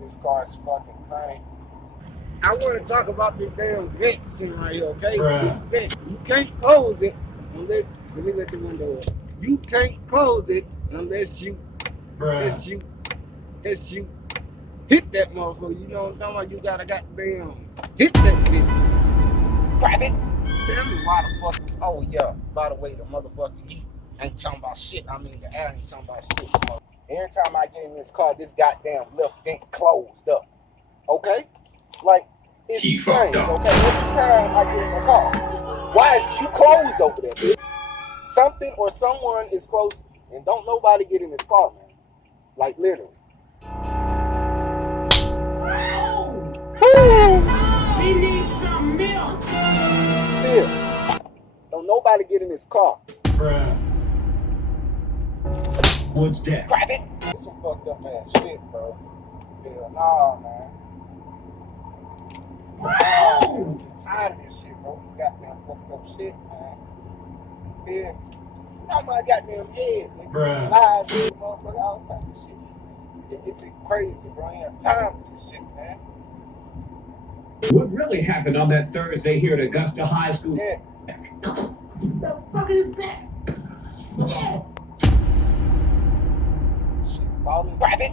This car's fucking funny. I want to talk about this damn vent sitting right here, okay? This vent, you can't close it unless, let me let the window up. You can't close it unless you hit that motherfucker. You know what I'm talking about? You gotta goddamn hit that bitch. Grab it. Tell me why the fuck. Oh yeah, by the way, the motherfucking heat ain't talking about shit. I mean, the air ain't talking about shit. Every time I get in this car, this goddamn left vent closed up. Okay? Like, it's strange, okay? Every time I get in the car, why is you closed over there, bitch? Something or someone is close, and don't nobody get in this car, man. Like, literally. We need some milk. Yeah. Don't nobody get in this car. What's that? Grab it. It's some fucked up ass shit, bro. Hell nah, man. I'm tired of this shit, bro. Goddamn fucked up shit, man. Yeah. Not my goddamn head, nigga. Lies, motherfucker, all type of shit. It's just crazy, bro. I ain't have time for this shit, man. What really happened on that Thursday here at Augusta High School? Yeah. The fuck is that? Shit falling. Grab it.